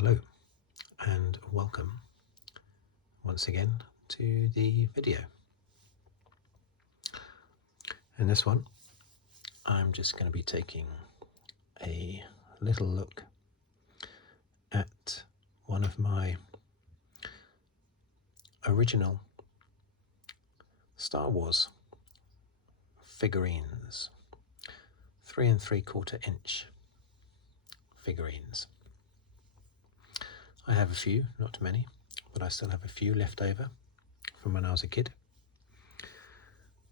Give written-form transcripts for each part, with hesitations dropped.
Hello and welcome once again to the video. In this one I'm just going to be taking a little look at one of my original Star Wars figurines, 3 3/4 inch figurines. I have a few, not too many, but I still have a few left over from when I was a kid.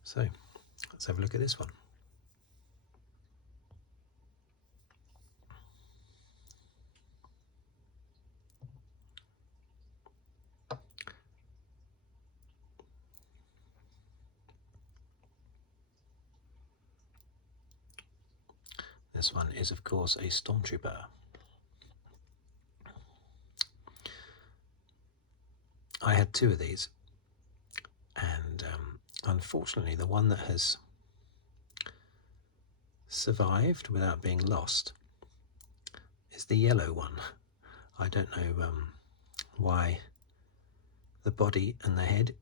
So let's have a look at this one. This one is, of course, a Stormtrooper. I had two of these, and unfortunately the one that has survived without being lost is the yellow one. I don't know why the body and the head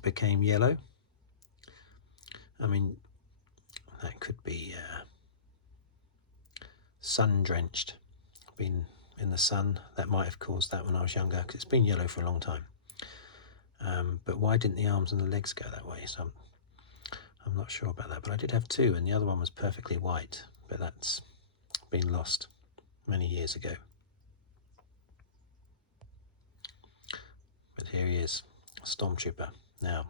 became yellow. I mean, that could be sun-drenched, been in the sun. That might have caused that when I was younger, because it's been yellow for a long time. But why didn't the arms and the legs go that way? So I'm not sure about that. But I did have two, and the other one was perfectly white, but that's been lost many years ago. But here he is, Stormtrooper. Now,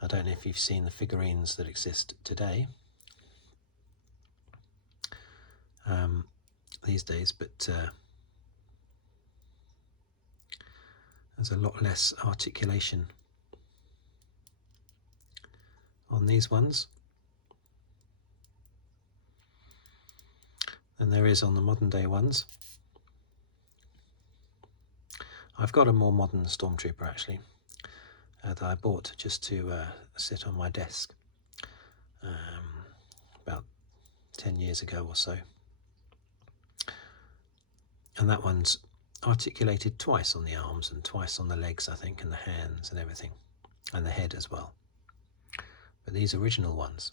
I don't know if you've seen the figurines that exist today these days, but there's a lot less articulation on these ones than there is on the modern day ones. I've got a more modern Stormtrooper actually that I bought just to sit on my desk about 10 years ago or so, and that one's articulated twice on the arms and twice on the legs, I think, and the hands and everything, and the head as well. But these original ones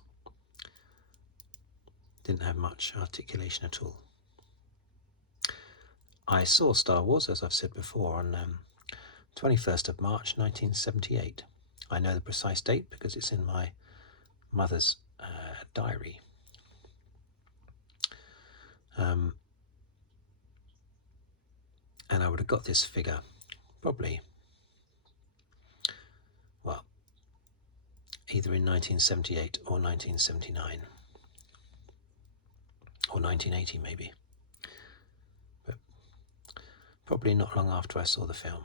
didn't have much articulation at all. I saw Star Wars, as I've said before, on 21st of March 1978. I know the precise date because it's in my mother's diary. And I would have got this figure probably, well, either in 1978 or 1979 or 1980 maybe, but probably not long after I saw the film.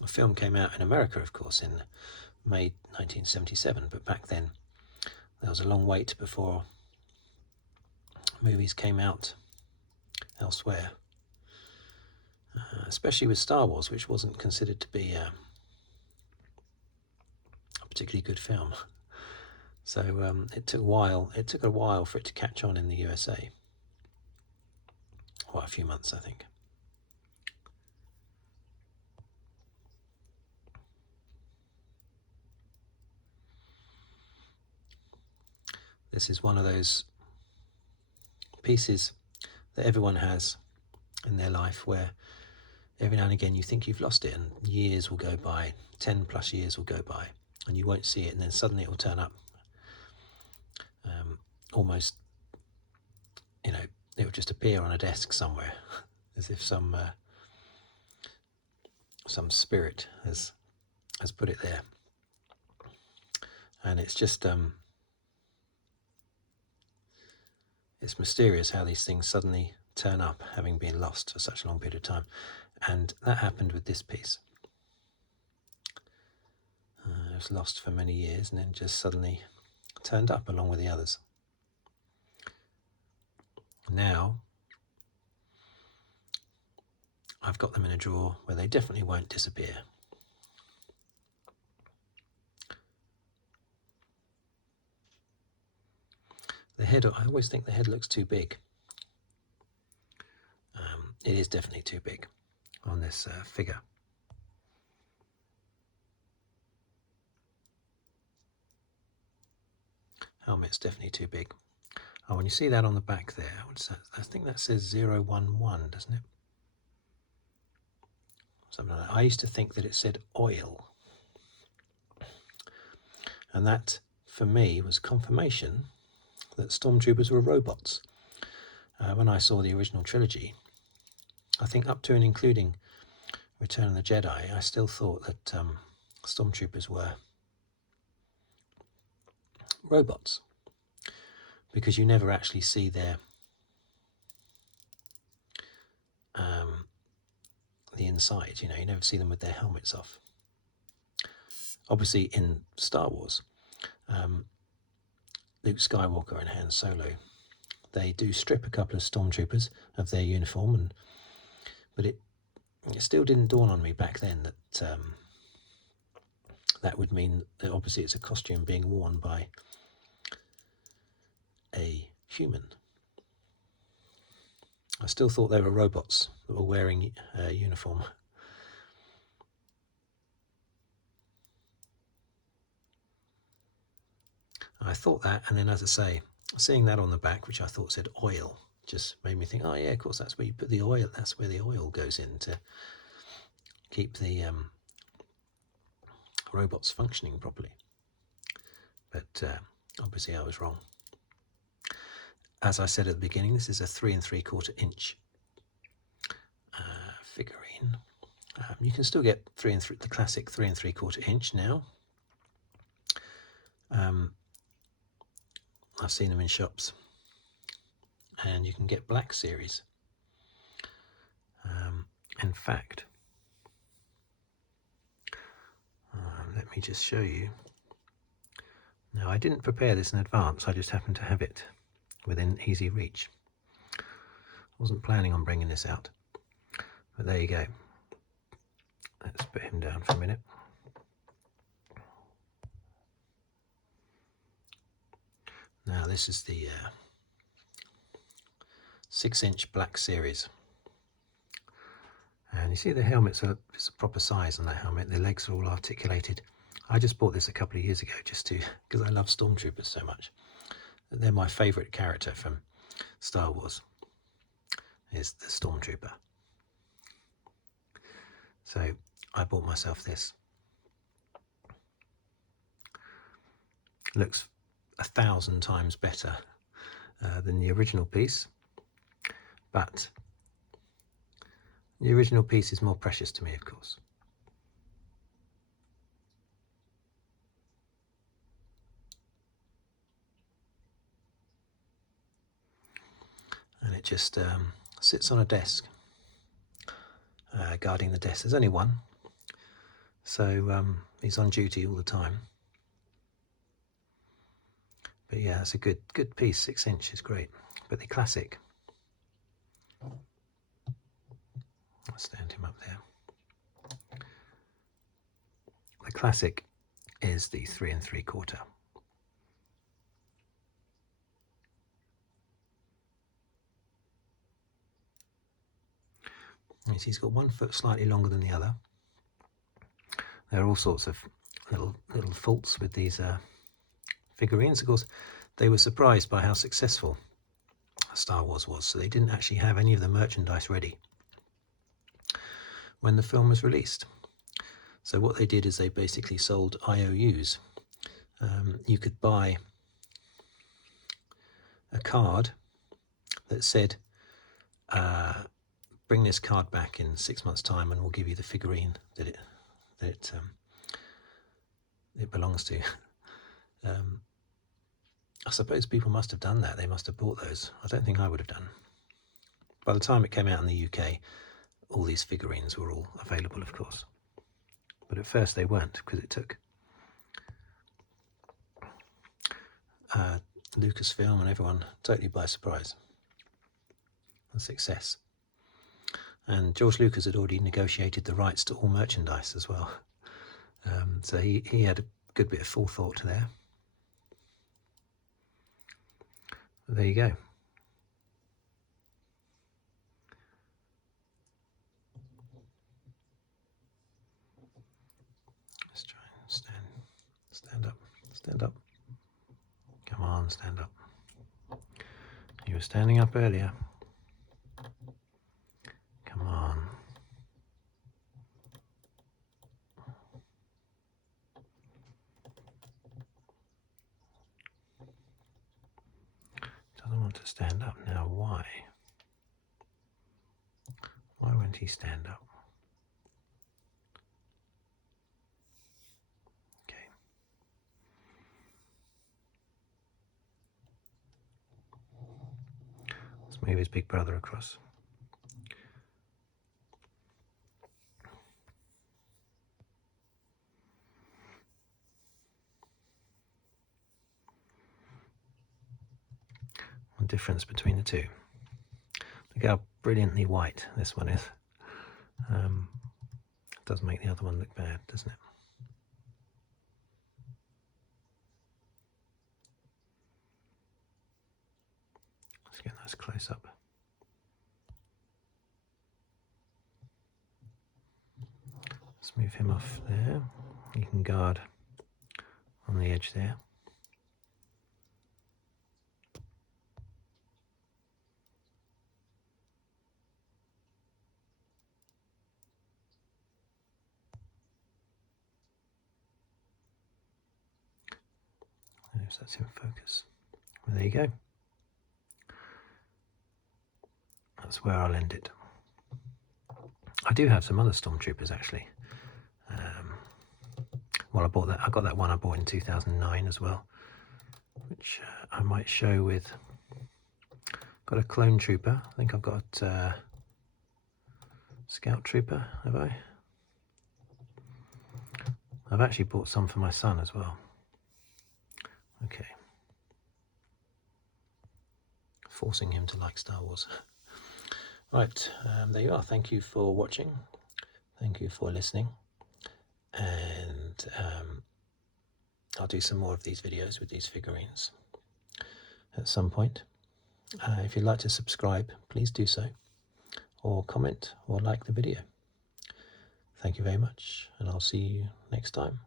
The film came out in America, of course, in May 1977, but back then there was a long wait before movies came out elsewhere, especially with Star Wars, which wasn't considered to be a particularly good film. So it took a while for it to catch on in the USA. Well, a few months, I think. This is one of those pieces that everyone has in their life where every now and again you think you've lost it, and years will go by, 10 plus years will go by, and you won't see it, and then suddenly it will turn up. Almost, you know, it will just appear on a desk somewhere, as if some spirit has put it there. And it's just it's mysterious how these things suddenly turn up, having been lost for such a long period of time. And that happened with this piece. It was lost for many years and then just suddenly turned up along with the others. Now I've got them in a drawer where they definitely won't disappear. The head, I always think the head looks too big. It is definitely too big on this figure. Helmet's definitely too big. Oh, when you see that on the back there, what's that? I think that says 011, doesn't it? Something like that. I used to think that it said oil. And that, for me, was confirmation that Stormtroopers were robots. When I saw the original trilogy, I think up to and including Return of the Jedi, I still thought that Stormtroopers were robots, because you never actually see their the inside. You know, you never see them with their helmets off. Obviously, in Star Wars, Luke Skywalker and Han Solo, they do strip a couple of Stormtroopers of their uniform, but it still didn't dawn on me back then that that would mean that obviously it's a costume being worn by a human. I still thought they were robots that were wearing a uniform. I thought that, and then, as I say, seeing that on the back, which I thought said oil, just made me think, oh yeah, of course, that's where you put the oil. That's where the oil goes in to keep the robots functioning properly. But obviously I was wrong. As I said at the beginning, this is a 3 3/4 inch figurine. You can still get the classic 3 3/4 inch now. I've seen them in shops, and you can get Black Series. In fact, let me just show you. Now, I didn't prepare this in advance, I just happened to have it within easy reach. Wasn't planning on bringing this out, but there you go. Let's put him down for a minute. Now, this is the 6-inch Black Series. And you see the helmet's it's a proper size on that helmet. The legs are all articulated. I just bought this a couple of years ago because I love Stormtroopers so much. They're my favourite character from Star Wars, is the Stormtrooper. So I bought myself this. Looks 1,000 times better than the original piece, but the original piece is more precious to me, of course. And it just sits on a desk, guarding the desk. There's only one, so he's on duty all the time. But yeah, it's a good piece. 6 inch is great. But the classic, I'll stand him up there. The classic is the 3 3/4. You see, he's got one foot slightly longer than the other. There are all sorts of little faults with these figurines. Of course, they were surprised by how successful Star Wars was, so they didn't actually have any of the merchandise ready when the film was released. So what they did is they basically sold IOUs. You could buy a card that said, bring this card back in 6 months' time and we'll give you the figurine that it belongs to. I suppose people must have done that. They must have bought those. I don't think I would have done. By the time it came out in the UK, all these figurines were all available, of course. But at first they weren't, because it took Lucasfilm and everyone totally by surprise. A success. And George Lucas had already negotiated the rights to all merchandise as well. So he had a good bit of forethought there. there you go. Let's try and stand up, stand up. Come on, stand up. You were standing up earlier. Come on. Doesn't want to stand up now. Why? Why won't he stand up? Okay. Let's move his big brother across. The difference between the two. Look how brilliantly white this one is. It does make the other one look bad, doesn't it? Let's get a nice close up. Let's move him off there. You can guard on the edge there. So that's in focus. Well, there you go. That's where I'll end it. I do have some other Stormtroopers actually. Well, I got that one I bought in 2009 as well, which I might show with. Got a clone trooper. I think I've got scout trooper. Have I? I've actually bought some for my son as well. Okay. Forcing him to like Star Wars. Right, there you are. Thank you for watching. Thank you for listening. And I'll do some more of these videos with these figurines at some point. If you'd like to subscribe, please do so, or comment or like the video. Thank you very much, and I'll see you next time.